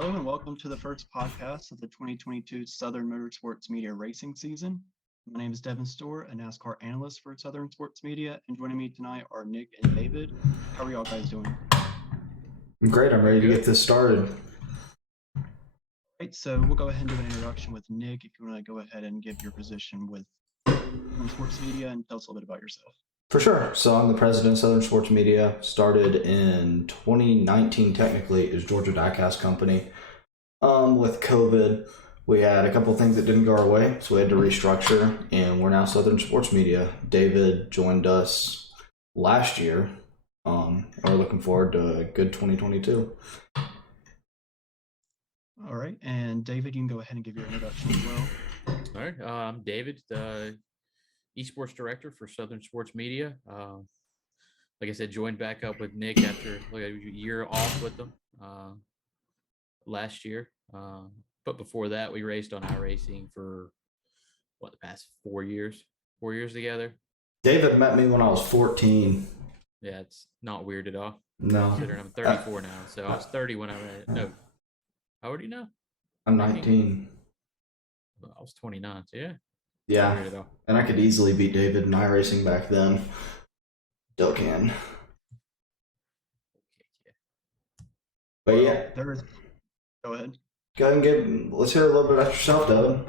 Hello and welcome to the first podcast of the 2022 Southern Motorsports Media Racing season. My name is Devin Storr, a NASCAR analyst for Southern Sports Media, and joining me tonight are Nick and David. How are y'all guys doing? I'm great. I'm ready to get this started. Right, so we'll go ahead and do an introduction with Nick. If you want to go ahead and give your position with Southern Sports Media and tell us a little bit about yourself. For sure. So I'm the president of Southern Sports Media. Started in 2019, technically, is Georgia Diecast Company. With COVID, we had a couple of things that didn't go our way, so we had to restructure, and we're now Southern Sports Media. David joined us last year, and we're looking forward to a good 2022. All right, and David, you can go ahead and give your introduction as well. All right, I'm David, the esports director for Southern Sports Media. Like I said, joined back up with Nick after like a year off with them last year. But before that, we raced on iRacing for the past 4 years? 4 years together. David met me when I was 14. Yeah, it's not weird at all. No. Considering I'm 34 now, so I was 30 when I ran it. No, how old are you now? I'm 19. I was 29, so yeah. Yeah, Weird at all. and I could easily beat David in iRacing back then. Still can. But yeah. Go ahead. Go ahead and let's hear a little bit about yourself, Devin.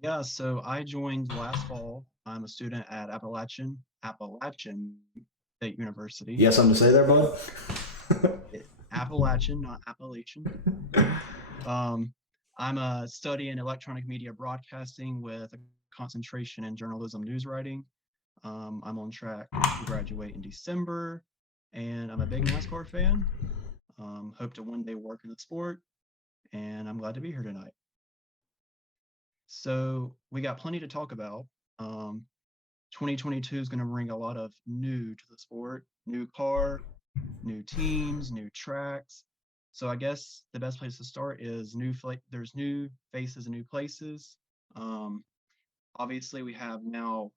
Yeah, so I joined last fall. I'm a student at Appalachian State University. You got something to say there, bud? Appalachian, not Appalachian. I'm studying electronic media broadcasting with a concentration in journalism news writing. I'm on track to graduate in December, and I'm a big NASCAR fan. Hope to one day work in the sport, and I'm glad to be here tonight. So we got plenty to talk about. 2022 is going to bring a lot of new to the sport, new car, new teams, new tracks. So I guess the best place to start is there's new faces and new places. Obviously, we have now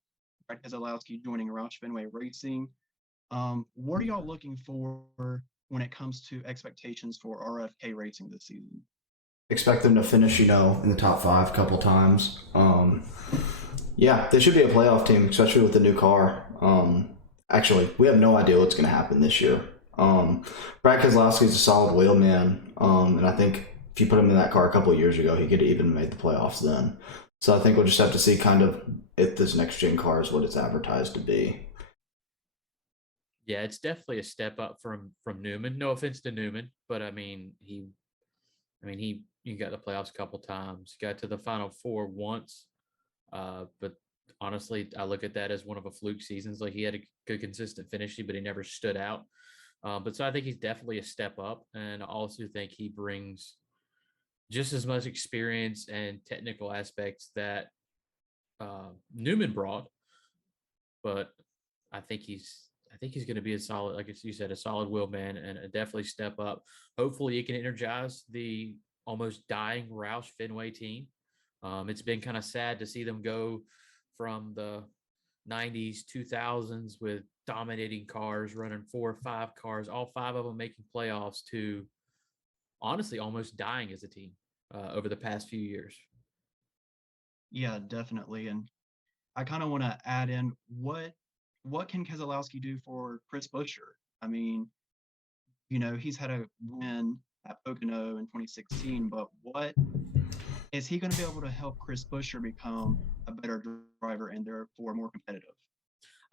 Brad Keselowski joining Roush Fenway Racing. What are y'all looking for when it comes to expectations for RFK Racing this season? Expect them to finish, in the top 5 a couple times. Yeah, they should be a playoff team, especially with the new car. Actually, we have no idea what's going to happen this year. Brad Keselowski is a solid wheelman, and I think if you put him in that car a couple of years ago, he could have even made the playoffs then. So I think we'll just have to see kind of if this next gen car is what it's advertised to be. Yeah, it's definitely a step up from Newman. No offense to Newman, but he got the playoffs a couple times, got to the Final Four once. But honestly, I look at that as one of a fluke seasons. Like, he had a good consistent finish, but he never stood out. But so I think he's definitely a step up, and I also think he brings just as much experience and technical aspects that Newman brought. But I think he's going to be a solid, like you said, a solid wheelman and a definitely step up. Hopefully, he can energize the almost dying Roush Fenway team. It's been kind of sad to see them go from the 90s, 2000s with dominating cars, running 4 or 5 cars, all 5 of them making playoffs, to honestly almost dying as a team over the past few years. Yeah, definitely. And I kind of want to add in what can Keselowski do for Chris Buescher? I mean, he's had a win at Pocono in 2016, but what is he going to be able to help Chris Buescher become a better driver and therefore more competitive?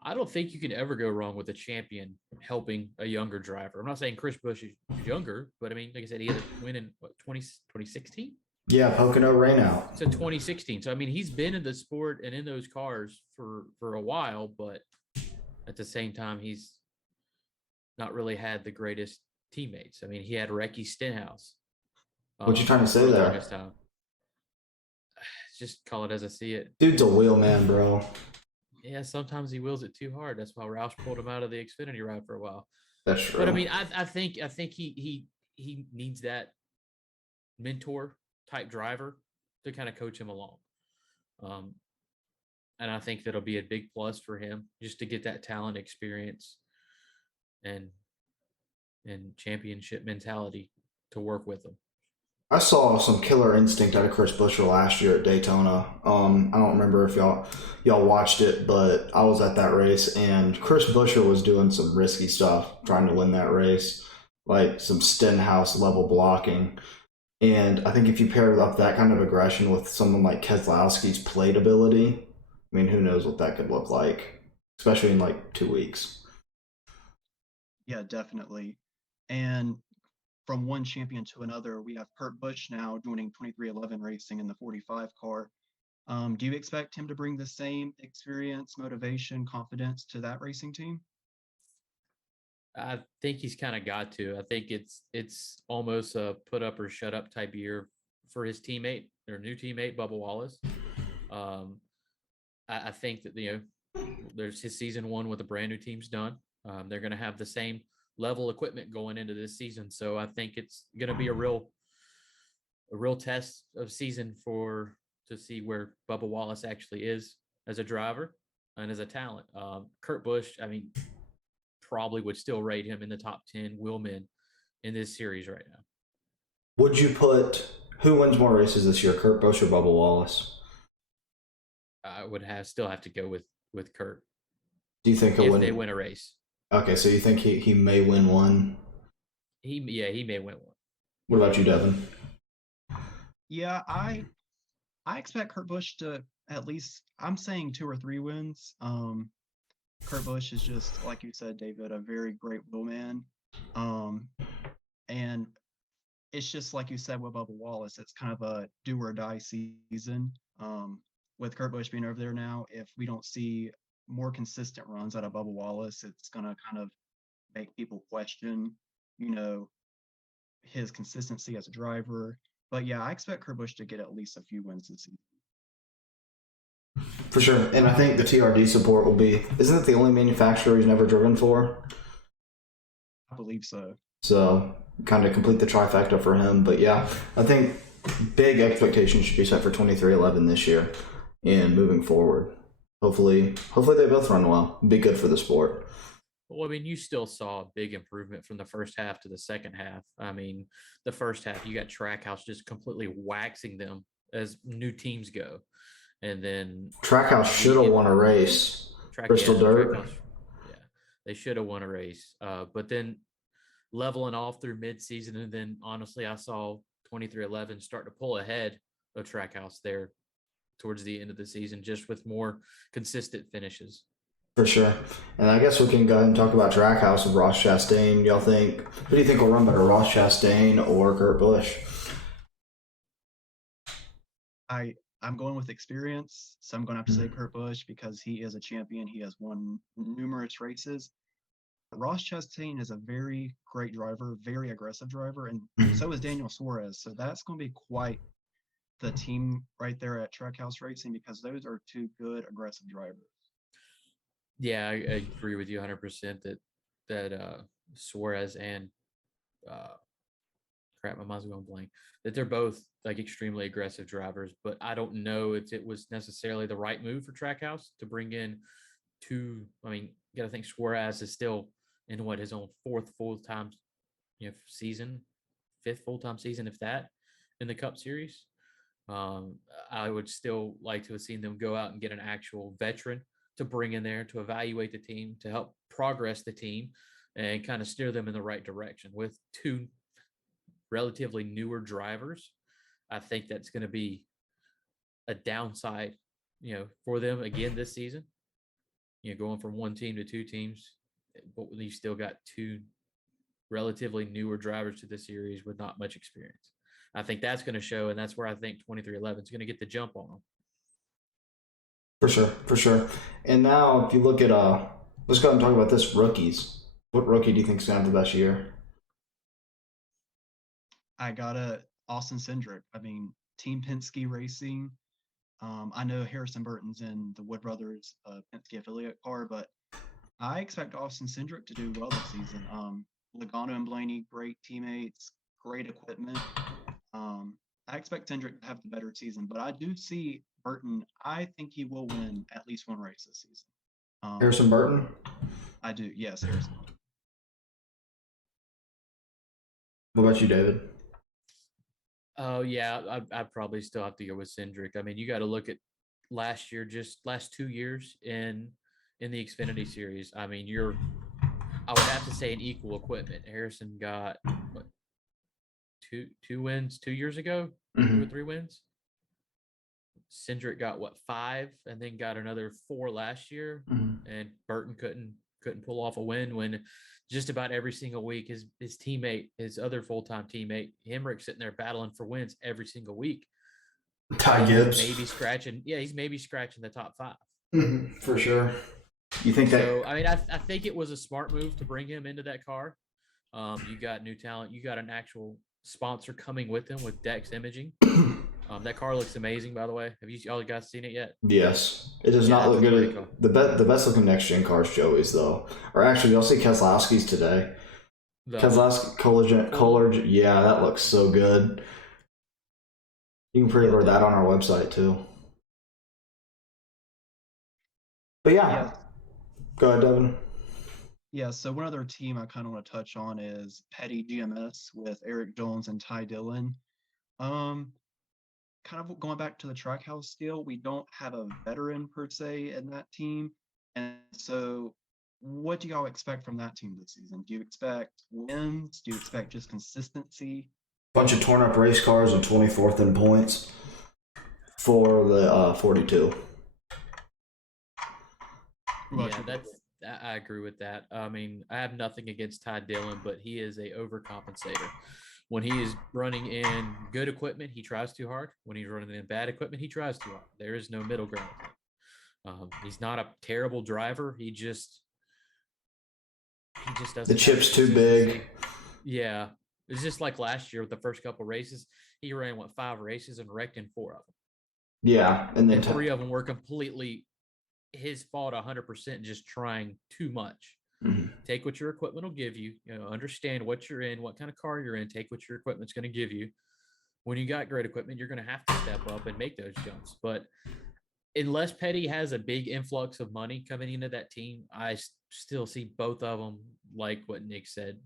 I don't think you can ever go wrong with a champion helping a younger driver. I'm not saying Chris Buescher is younger, but like I said, he had a win in 2016? Yeah, Pocono rainout. So 2016. So he's been in the sport and in those cars for a while, but at the same time, he's not really had the greatest teammates. He had Recky Stenhouse. What you trying to say there? Just call it as I see it. Dude's a wheelman, bro. Yeah, sometimes he wheels it too hard. That's why Roush pulled him out of the Xfinity ride for a while. That's true. But I think he needs that mentor type driver to kind of coach him along. And I think that'll be a big plus for him, just to get that talent, experience, and championship mentality to work with him. I saw some killer instinct out of Chris Buescher last year at Daytona. I don't remember if y'all watched it, but I was at that race, and Chris Buescher was doing some risky stuff trying to win that race, like some Stenhouse level blocking. And I think if you pair up that kind of aggression with someone like Keselowski's plate ability, I mean, who knows what that could look like, especially in like 2 weeks. Yeah, definitely. And from one champion to another, we have Kurt Busch now joining 2311 Racing in the 45 car. Do you expect him to bring the same experience, motivation, confidence to that racing team? I think he's kind of got to. I think it's almost a put up or shut up type year for his teammate, their new teammate, Bubba Wallace. Um, I think that there's his season one with the brand new team's done. They're going to have the same level equipment going into this season, so I think it's going to be a real test of season to see where Bubba Wallace actually is as a driver and as a talent. Kurt Busch, I mean, probably would still rate him in the top 10 wheelmen in this series right now. Would you put who wins more races this year, Kurt Busch or Bubba Wallace? I would still have to go with Kurt Do you think he'll if win? they win a race. Okay, so you think he may win one? He may win one. What about you, Devin? Yeah, I expect Kurt Busch to at least, I'm saying 2 or 3 wins. Kurt Busch is just, like you said, David, a very great wheelman. And it's just like you said with Bubba Wallace, it's kind of a do or die season. With Kurt Busch being over there now, if we don't see more consistent runs out of Bubba Wallace, it's going to kind of make people question, you know, his consistency as a driver. But yeah, I expect Kurt Busch to get at least a few wins this season. For sure. And I think the TRD support will be, isn't it the only manufacturer he's never driven for? I believe so. So kind of complete the trifecta for him. But yeah, I think big expectations should be set for 2311 this year and moving forward. Hopefully they both run well. Be good for the sport. Well, I mean, you still saw a big improvement from the first half to the second half. I mean, the first half, you got Trackhouse just completely waxing them as new teams go. And then Trackhouse should have won a race. Bristol Dirt. Yeah, they should have won a race. But then leveling off through midseason, and then honestly, I saw 2311 start to pull ahead of Trackhouse there towards the end of the season, just with more consistent finishes. For sure. And I guess we can go ahead and talk about Trackhouse of Ross Chastain. Who do you think will run better, Ross Chastain or Kurt Busch? I'm going with experience, so I'm going to have to say Kurt Busch because he is a champion. He has won numerous races. Ross Chastain is a very great driver, very aggressive driver, and so is Daniel Suarez. So that's going to be quite the team right there at Trackhouse Racing because those are two good aggressive drivers. Yeah, I agree with you 100% that Suarez and crap, my mind's going blank. That they're both like extremely aggressive drivers, but I don't know if it was necessarily the right move for Trackhouse to bring in two. I mean, you got to think Suarez is still in his own fourth full-time, season, fifth full-time season, if that, in the Cup Series. I would still like to have seen them go out and get an actual veteran to bring in there to evaluate the team, to help progress the team, and kind of steer them in the right direction. With two relatively newer drivers, I think that's going to be a downside, for them again this season. Going from one team to two teams, but you still got two relatively newer drivers to the series with not much experience. I think that's going to show, and that's where I think 2311 is going to get the jump on them. For sure. And now, if you look at, let's go ahead and talk about this rookies. What rookie do you think is going to have the best year? I got Austin Cindric. I mean, Team Penske Racing. I know Harrison Burton's in the Wood Brothers Penske affiliate car, but I expect Austin Cindric to do well this season. Logano and Blaney, great teammates, great equipment. I expect Cindric to have the better season, but I do see Burton. I think he will win at least one race this season. Harrison Burton? I do, yes, Harrison. What about you, David? Oh yeah, I'd probably still have to go with Cindric. I mean, you got to look at last year, just last 2 years in the Xfinity series. I mean, I would have to say an equal equipment. Harrison got what, two wins 2 years ago, 2 or 3 wins. Cindric got what, 5, and then got another 4 last year. And Burton couldn't pull off a win when just about every single week his teammate, his other full-time teammate, Hemrick, sitting there battling for wins every single week. Ty He's Gibbs. maybe scratching the top 5. For sure. You think that? So I mean, I think it was a smart move to bring him into that car. You got new talent. You got an actual sponsor coming with him with Dex Imaging. That car looks amazing, by the way. Have y'all guys seen it yet? Yes. It does not look good. The best looking next gen car is Joey's, though. Or actually, you'll see Keselowski's today. Keselowski, Coolidge. Yeah, that looks so good. You can pre-order that on our website, too. But yeah. Go ahead, Devin. Yeah, so one other team I kind of want to touch on is Petty GMS with Eric Jones and Ty Dillon. Kind of going back to the Trackhouse deal, we don't have a veteran per se in that team. And so what do y'all expect from that team this season? Do you expect wins? Do you expect just consistency? Bunch of torn up race cars and 24th in points for the 42. Yeah, I agree with that. I mean, I have nothing against Ty Dillon, but he is a overcompensator. When he is running in good equipment, he tries too hard. When he's running in bad equipment, he tries too hard. There is no middle ground. He's not a terrible driver. He just doesn't. The chip's too big. Yeah, it's just like last year with the first couple races. He ran 5 races and wrecked in 4 of them. Yeah, and then 3 of them were completely his fault, 100%, just trying too much. Take what your equipment will give you. Understand what you're in, what kind of car you're in. Take what your equipment's going to give you. When you got great equipment, you're going to have to step up and make those jumps. But unless Petty has a big influx of money coming into that team, I still see both of them, like what Nick said,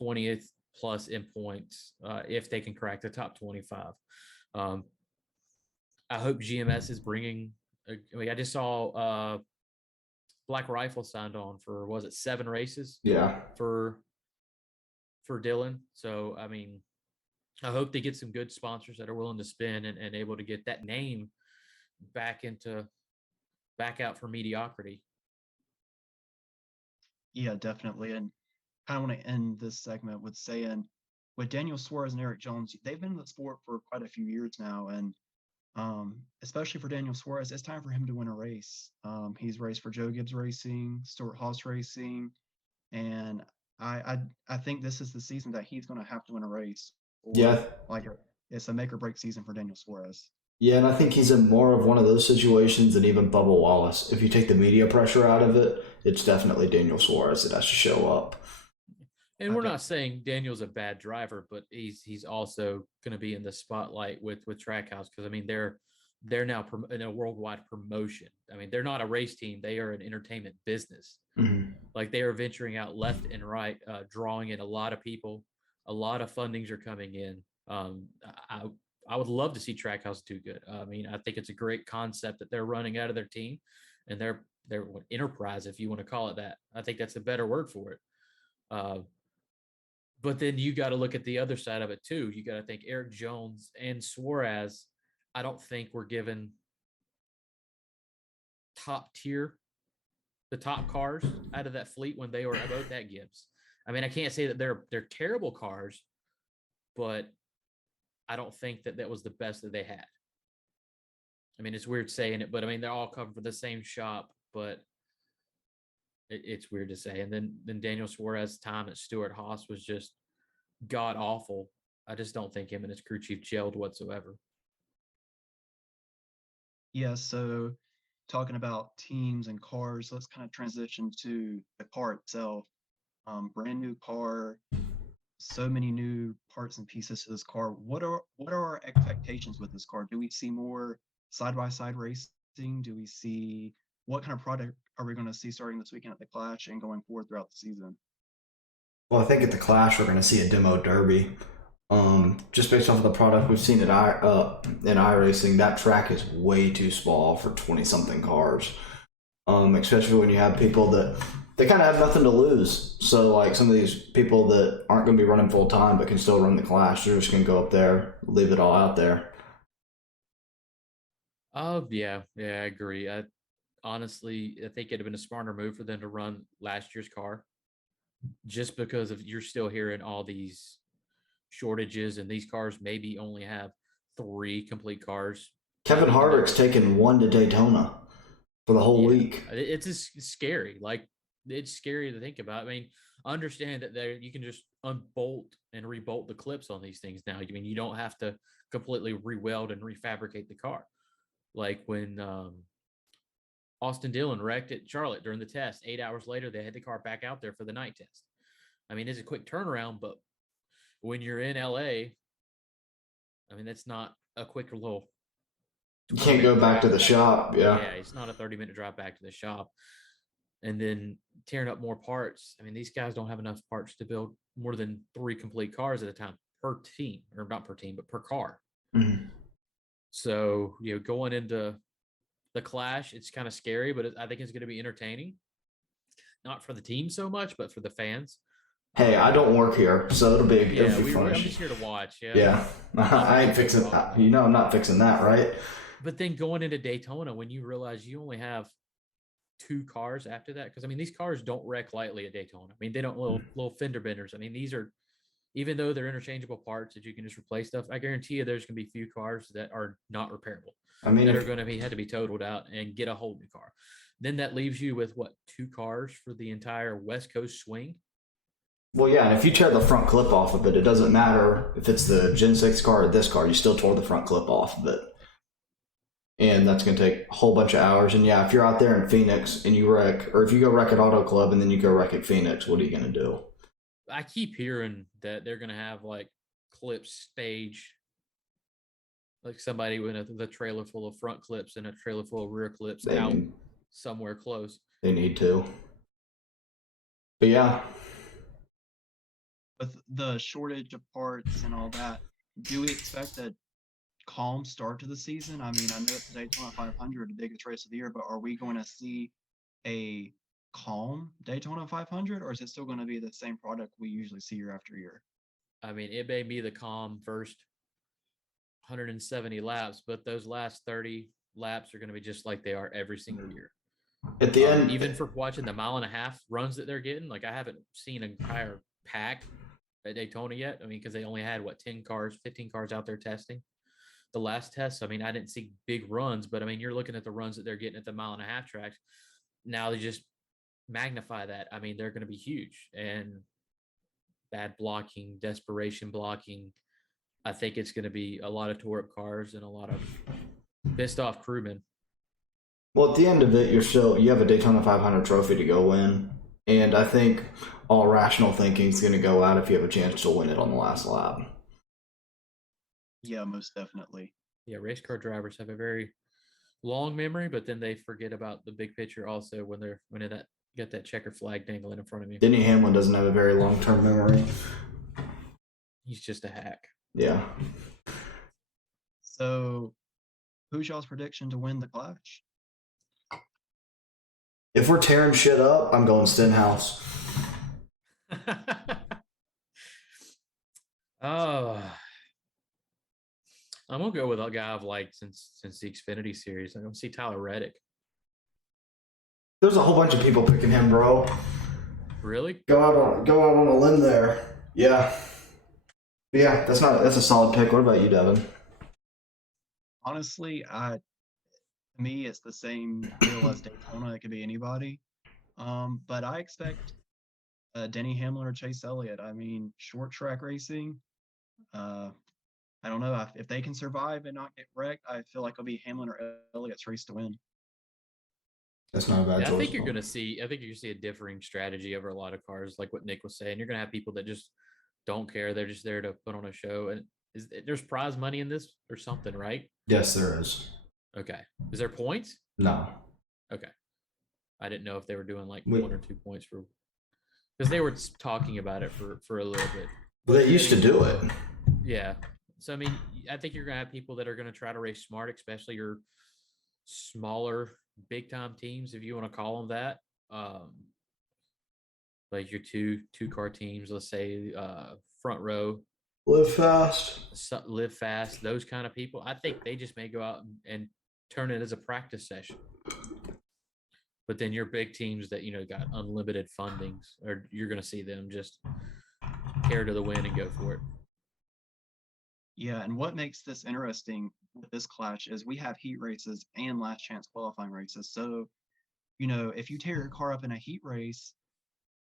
20th plus in points if they can crack the top 25. I hope GMS is bringing. I just saw Black Rifle signed on for, was it 7 races? Yeah. For Dillon. So, I mean, I hope they get some good sponsors that are willing to spend and able to get that name back out for mediocrity. Yeah, definitely. And kind of want to end this segment with saying, with Daniel Suarez and Eric Jones, they've been in the sport for quite a few years now. And especially for Daniel Suarez, it's time for him to win a race. He's raced for Joe Gibbs Racing, Stuart Haas Racing, and I think this is the season that he's going to have to win a race. It's a make or break season for Daniel Suarez. Yeah, and I think he's in more of one of those situations than even Bubba Wallace. If you take the media pressure out of it, it's definitely Daniel Suarez that has to show up. And we're not saying Daniel's a bad driver, but he's also going to be in the spotlight with Trackhouse because I mean they're now in a worldwide promotion. I mean they're not a race team; they are an entertainment business. Like they are venturing out left and right, drawing in a lot of people. A lot of fundings are coming in. I would love to see Trackhouse do good. I mean I think it's a great concept that they're running out of their team, and they're enterprise, if you want to call it that. I think that's a better word for it. But then you got to look at the other side of it too. You got to think Eric Jones and Suarez, I don't think were given top tier, the top cars out of that fleet when they were both at Gibbs. I mean, I can't say that they're terrible cars, but I don't think that was the best that they had. I mean, it's weird saying it, but I mean, they're all coming from the same shop, but it's weird to say. And then Daniel Suarez's time at Stuart Haas was just god awful. I just don't think him and his crew chief gelled whatsoever. Yeah, so talking about teams and cars, let's kind of transition to the car itself. Brand new car, so many new parts and pieces to this car. What are our expectations with this car? Do we see more side-by-side racing? Do we see what kind of product are we going to see starting this weekend at the Clash and going forward throughout the season? Well, I think at the Clash we're going to see a demo derby. Just based off of the product we've seen in iRacing, that track is way too small for 20 something cars. Especially when you have people that they kind of have nothing to lose. So like some of these people that aren't going to be running full time but can still run the Clash, they're just going to go up there, leave it all out there. Oh yeah, yeah, I agree. Honestly, I think it'd have been a smarter move for them to run last year's car, just because of you're still hearing all these shortages, and these cars maybe only have 3 complete cars. Kevin Even though Harvick's taken one to Daytona for the whole yeah, week. it's just scary. Like it's scary to think about. I mean, understand that there you can just unbolt and rebolt the clips on these things now. I mean, you don't have to completely re-weld and refabricate the car. Like when Austin Dillon wrecked at Charlotte during the test, 8 hours later they had the car back out there for the night test. I mean, it's a quick turnaround, but when you're in LA, I mean, that's not a quick little You 20 can't go minute back to drive the back. shop. Yeah, Yeah. it's not a 30-minute drive back to the shop. And then tearing up more parts. I mean, these guys don't have enough parts to build more than 3 complete cars at a time per team, or not per team, but per car. Mm-hmm. So, going into the Clash, it's kind of scary, but I think it's going to be entertaining. Not for the team so much, but for the fans. Hey, I don't work here, so it'll be fun. I'm just here to watch. Yeah, Yeah, I ain't fixing. I'm not fixing that, right? But then going into Daytona, when you realize you only have 2 cars after that, because I mean these cars don't wreck lightly at Daytona. I mean they don't little fender benders. I mean these are, even though they're interchangeable parts that you can just replace stuff. I guarantee you there's going to be few cars that are not repairable. I mean, that are going to have to be totaled out and get a whole new car. Then that leaves you with what, 2 cars for the entire West Coast swing? well, yeah, and if you tear the front clip off of it, it doesn't matter if it's the Gen 6 car or this car, you still tore the front clip off of it. And that's going to take a whole bunch of hours. And yeah, if you're out there in Phoenix and you wreck, or if you go wreck at Auto Club and then you go wreck at Phoenix, what are you going to do? I keep hearing that they're going to have like clips stage, like somebody with the trailer full of front clips and a trailer full of rear clips out somewhere close. They need to. But yeah. With the shortage of parts and all that, do we expect a calm start to the season? I mean, I know it's the Daytona 500, the biggest race of the year, but are we going to see a calm Daytona 500, or is it still going to be the same product we usually see year after year? I mean, it may be the calm first 170 laps, but those last 30 laps are going to be just like they are every single year. At the end, even for watching the 1.5-mile runs that they're getting, like I haven't seen an entire pack at Daytona yet. I mean, because they only had 10 cars, 15 cars out there testing the last test. So, I mean, I didn't see big runs, but I mean, you're looking at the runs that they're getting at the 1.5-mile tracks. Now they just magnify that. I mean, they're going to be huge, and bad blocking, desperation blocking. I think it's going to be a lot of tore up cars and a lot of pissed off crewmen. Well, at the end of it, you have a Daytona 500 trophy to go win, and I think all rational thinking is going to go out if you have a chance to win it on the last lap. Yeah, most definitely. Yeah, race car drivers have a very long memory, but then they forget about the big picture also when they get that checker flag dangling in front of you. Denny Hamlin doesn't have a very long-term memory. He's just a hack. Yeah. So, who's y'all's prediction to win the Clash? If we're tearing shit up, I'm going Stenhouse. Oh, I'm gonna go with a guy I've liked since the Xfinity series. I'm gonna see Tyler Reddick. There's a whole bunch of people picking him, bro. Really? Go out on a limb there. Yeah. That's a solid pick. What about you, Devin? Honestly, to me, it's the same deal as Daytona. It could be anybody. But I expect Denny Hamlin or Chase Elliott. I mean, short track racing. I don't know if they can survive and not get wrecked. I feel like it'll be Hamlin or Elliott's race to win. That's not a bad choice. I think you're gonna see a differing strategy over a lot of cars, like what Nick was saying. You're gonna have people that just don't care. They're just there to put on a show. And there's prize money in this or something, right? Yes, there is. Okay. Is there points? No. Okay. I didn't know if they were doing like 1 or 2 points because they were talking about it for a little bit. But they used to do it. Yeah. So, I mean, I think you're going to have people that are going to try to race smart, especially your smaller, big time teams, if you want to call them that. Like your two car teams, let's say front row, Live fast. live fast, those kind of people. I think they just may go out and turn it as a practice session. But then your big teams that got unlimited fundings, or you're going to see them just tear to the wind and go for it. Yeah, and what makes this interesting with this clash is we have heat races and last chance qualifying races. So, if you tear your car up in a heat race,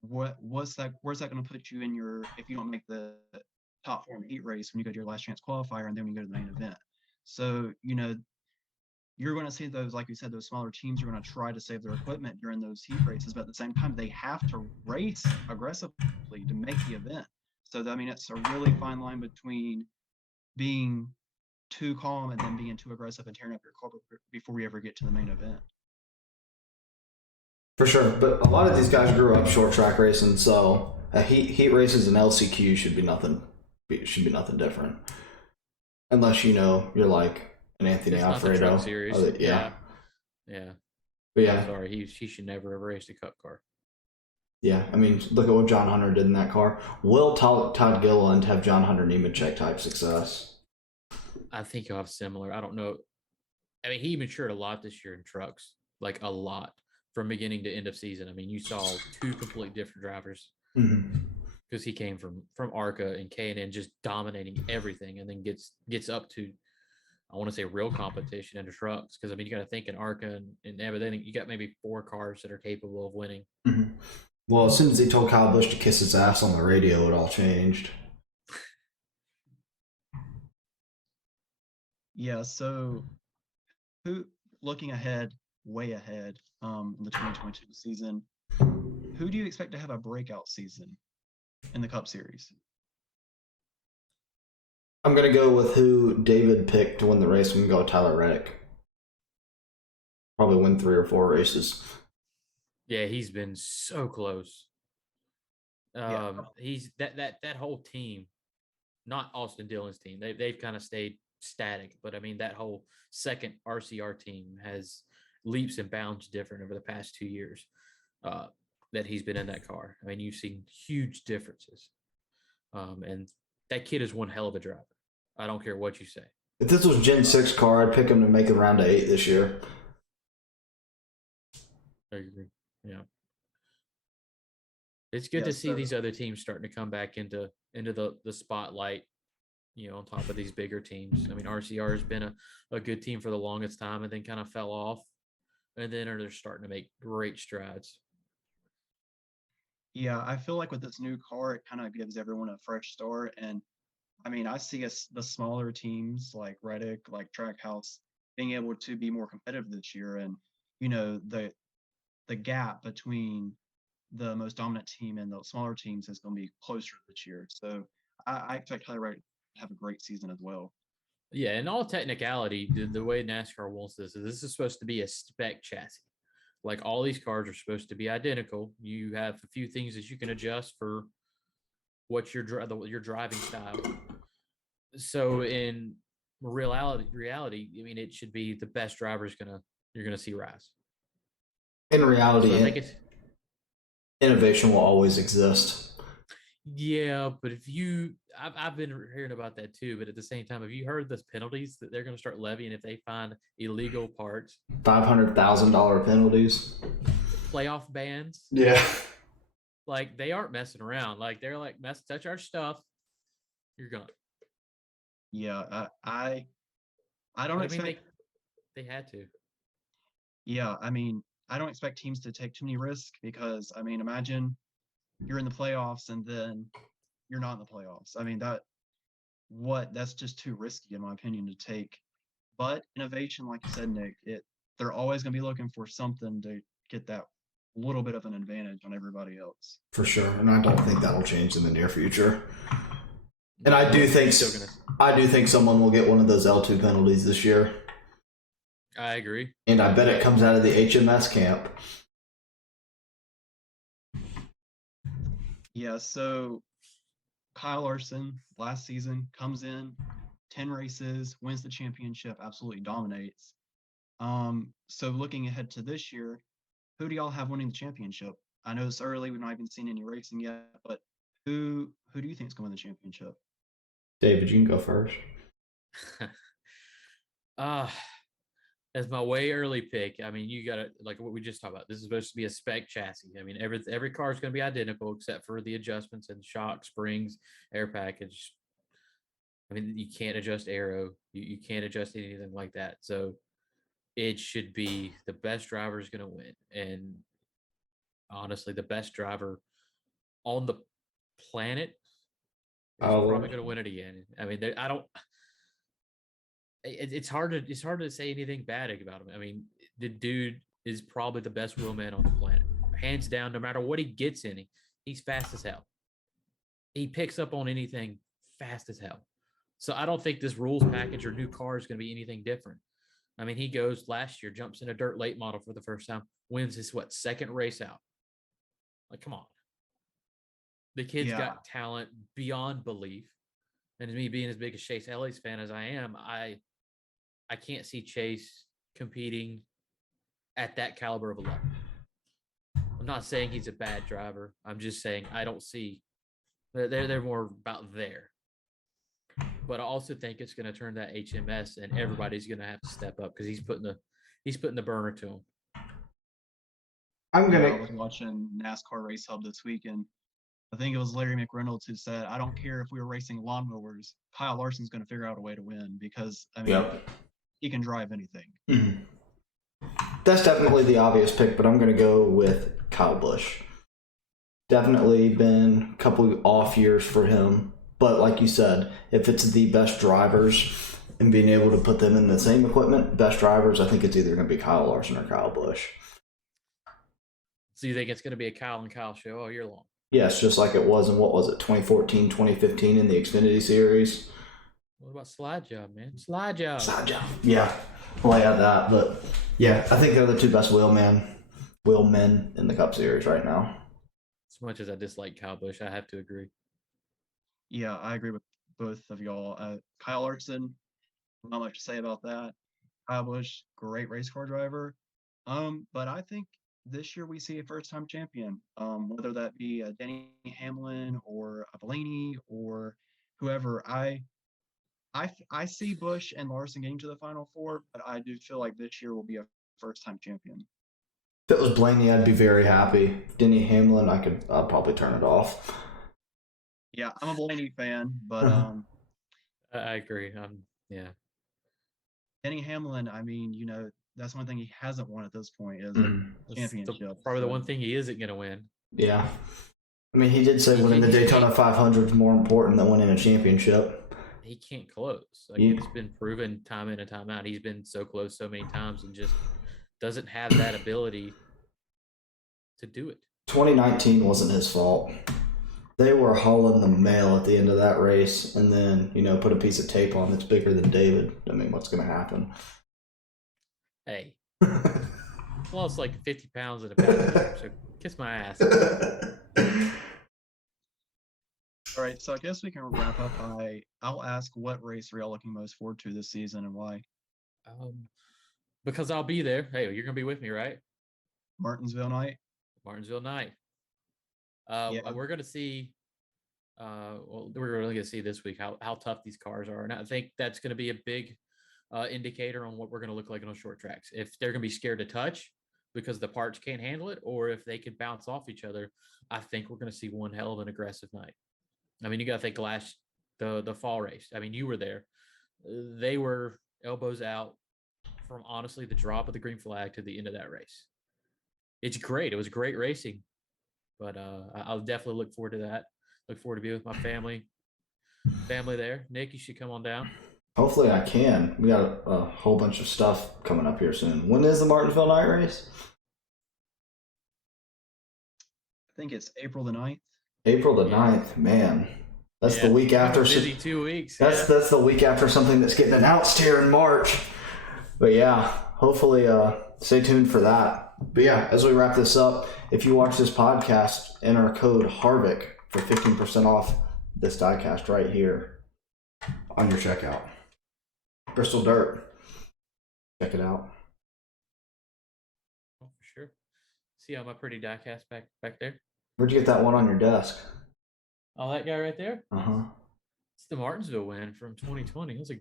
where's that going to put you in if you don't make the top four in the heat race when you go to your last chance qualifier and then when you go to the main event. So, you're going to see those, like you said, those smaller teams are going to try to save their equipment during those heat races, but at the same time, they have to race aggressively to make the event. So, I mean, it's a really fine line between being too calm and then being too aggressive and tearing up your car before we ever get to the main event. For sure, but a lot of these guys grew up short track racing, so heat races and LCQ should be nothing different, unless you're like an Anthony It's not the Alfredo. truck series. Yeah. But yeah, sorry, he should never have raced a cup car. yeah. I mean, look at what John Hunter did in that car. Will Todd Gilliland have John Hunter Nemechek type success? I think he'll have similar. I don't know. I mean, he matured a lot this year in trucks, like a lot from beginning to end of season. I mean, you saw two completely different drivers because he came from ARCA and K&N just dominating everything, and then gets up to, I want to say, real competition in the trucks. Because I mean, you got to think in ARCA and everything, you got maybe 4 cars that are capable of winning. Well, as soon as he told Kyle Busch to kiss his ass on the radio, it all changed. Yeah, so looking ahead, way ahead, in the 2022 season, who do you expect to have a breakout season in the Cup Series? I'm going to go with who David picked to win the race. I'm going to go with Tyler Reddick. Probably win 3 or 4 races. Yeah, he's been so close. He's that whole team, not Austin Dillon's team. They've kind of stayed static, but I mean that whole second RCR team has leaps and bounds different over the past 2 years that he's been in that car. I mean, you've seen huge differences, and that kid is one hell of a driver. I don't care what you say. If this was Gen 6 car, I'd pick him to make it around to 8 this year. I agree. Yeah. It's good to see these other teams starting to come back into the spotlight, on top of these bigger teams. I mean, RCR has been a good team for the longest time and then kind of fell off, and then they're starting to make great strides. Yeah, I feel like with this new car, it kind of gives everyone a fresh start. And I mean, I see the smaller teams like Reddick, like Trackhouse, being able to be more competitive this year. And, the gap between the most dominant team and the smaller teams is going to be closer this year. So I expect Tyler Reddick to have a great season as well. Yeah, in all technicality, the way NASCAR wants this is supposed to be a spec chassis. Like all these cars are supposed to be identical. You have a few things that you can adjust for what your driving style. So in reality, I mean, it should be the best driver you're gonna see rise. In reality, So innovation will always exist. Yeah, but I've been hearing about that too. But at the same time, have you heard the penalties that they're going to start levying if they find illegal parts? $500,000 penalties. Playoff bans. Yeah. Like they aren't messing around. Like they're like, touch our stuff, you're gone. Yeah, I don't expect. I mean, they had to. Yeah, I mean, I don't expect teams to take too many risks because, I mean, imagine you're in the playoffs and then you're not in the playoffs. I mean, that's just too risky, in my opinion, to take. But innovation, like you said, Nick, they're always going to be looking for something to get that little bit of an advantage on everybody else. For sure, and I don't think that'll change in the near future. And I do think someone will get one of those L2 penalties this year. I agree. And I bet it comes out of the HMS camp. Yeah, so Kyle Larson last season comes in, 10 races, wins the championship, absolutely dominates. So looking ahead to this year, who do y'all have winning the championship? I know it's early, we've not even seen any racing yet, but who do you think is going to win the championship? David, you can go first. uh as my way early pick, I mean, you gotta, like what we just talked about, this is supposed to be a spec chassis. I mean, every car is going to be identical except for the adjustments and shock, springs, air package. I mean, you can't adjust aero, you can't adjust anything like that. So it should be the best driver is going to win. And honestly, the best driver on the planet is probably going to win it again. I mean, I don't. It's hard to say anything bad about him. I mean, the dude is probably the best wheelman on the planet, hands down. No matter what he gets in, he's fast as hell. He picks up on anything fast as hell. So I don't think this rules package or new car is going to be anything different. I mean, he goes last year, jumps in a dirt late model for the first time, wins his second race out. Like, come on. The kid's got talent beyond belief. And me being as big a Chase Elliott's fan as I am, I can't see Chase competing at that caliber of a level. I'm not saying he's a bad driver. I'm just saying I don't see they're more about there. But I also think it's going to turn that HMS, and everybody's going to have to step up because he's putting the burner to him. I was watching NASCAR Race Hub this week, and I think it was Larry McReynolds who said, "I don't care if we were racing lawnmowers. Kyle Larson's going to figure out a way to win because I mean, he can drive anything." Mm-hmm. That's definitely the obvious pick, but I'm going to go with Kyle Busch. Definitely been a couple off years for him, but like you said, if it's the best drivers and being able to put them in the same equipment, best drivers, I think it's either going to be Kyle Larson or Kyle Busch. So you think it's going to be a Kyle and Kyle show all year long? Yes, just like it was in, 2014, 2015 in the Xfinity Series. What about Slide Job, man? Slide Job. Yeah. Well, I had that, but yeah, I think they're the two best wheelmen in the Cup Series right now. As much as I dislike Kyle Busch, I have to agree. Yeah, I agree with both of y'all. Kyle Larson, not much to say about that. Kyle Busch, great race car driver. But I think this year we see a first-time champion, whether that be a Denny Hamlin or a Blaney or whoever. I see Busch and Larson getting to the Final Four, but I do feel like this year will be a first-time champion. If it was Blaney, I'd be very happy. Denny Hamlin, I'd probably turn it off. Yeah, I'm a Blaney fan, but I agree. Yeah. Denny Hamlin, I mean, that's one thing he hasn't won at this point is a championship. Probably the one thing he isn't going to win. Yeah. I mean, he did say winning the Daytona 500 is more important than winning a championship. He can't close. It's been proven time in and time out. He's been so close so many times and just doesn't have that ability to do it. 2019 wasn't his fault. They were hauling the mail at the end of that race and then, put a piece of tape on that's bigger than David. I mean, what's going to happen? Hey. Lost like 50 pounds in a passenger, so kiss my ass. All right, so I guess we can wrap up I'll ask what race are y'all looking most forward to this season and why? Because I'll be there. Hey, you're going to be with me, right? Martinsville night. Yeah. We're going to see we're really going to see this week how tough these cars are. And I think that's going to be a big indicator on what we're going to look like on short tracks. If they're going to be scared to touch because the parts can't handle it, or if they can bounce off each other, I think we're going to see one hell of an aggressive night. I mean, you got to think the fall race. I mean, you were there. They were elbows out from honestly the drop of the green flag to the end of that race. It's great. It was great racing, but I'll definitely look forward to that. Look forward to being with my family there. Nick, you should come on down. Hopefully I can. We got a whole bunch of stuff coming up here soon. When is the Martinsville night race? I think it's April the 9th. April the 9th, man. That's the week after. Busy 2 weeks. That's the week after something that's getting announced here in March. But yeah, hopefully stay tuned for that. But yeah, as we wrap this up, if you watch this podcast, enter code Harvick for 15% off this diecast right here on your checkout. Bristol Dirt. Check it out. Oh, for sure. See all my pretty diecast back there? Where'd you get that one on your desk? Oh, that guy right there? Uh It's the Martinsville win from 2020. It was a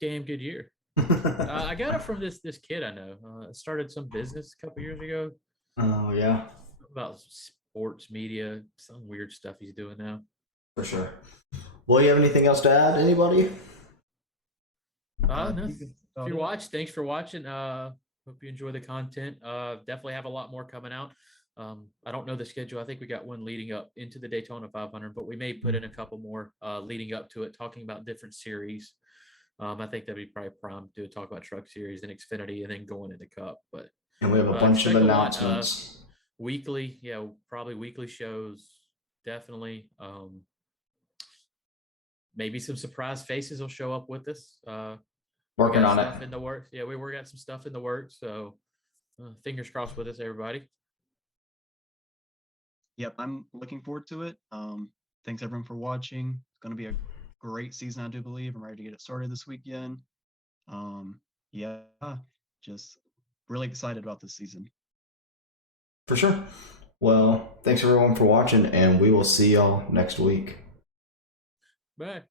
damn good year. huh. I got it from this kid I know. Started some business a couple years ago Oh, yeah, about sports media, some weird stuff he's doing now. for sure. Well, you have anything else to add? Anybody? No. You can If you watch, thanks for watching. Hope you enjoy the content. Definitely have a lot more coming out. I don't know the schedule. I think we got one leading up into the Daytona 500, but we may put in a couple more leading up to it, talking about different series. I think that'd be probably prime to talk about Truck Series and Xfinity, and then going into Cup. But And we have a bunch of expect a lot. announcements. Weekly, yeah, probably weekly shows. Definitely. Maybe some surprise faces will show up with us. We Working got on stuff it. in the works. Yeah, we got some stuff in the works. So fingers crossed with us, everybody. Yep, I'm looking forward to it. Thanks everyone for watching. It's going to be a great season, I do believe. I'm ready to get it started this weekend. Yeah, just really excited about this season. For sure. Well, thanks everyone for watching, and we will see y'all next week. Bye.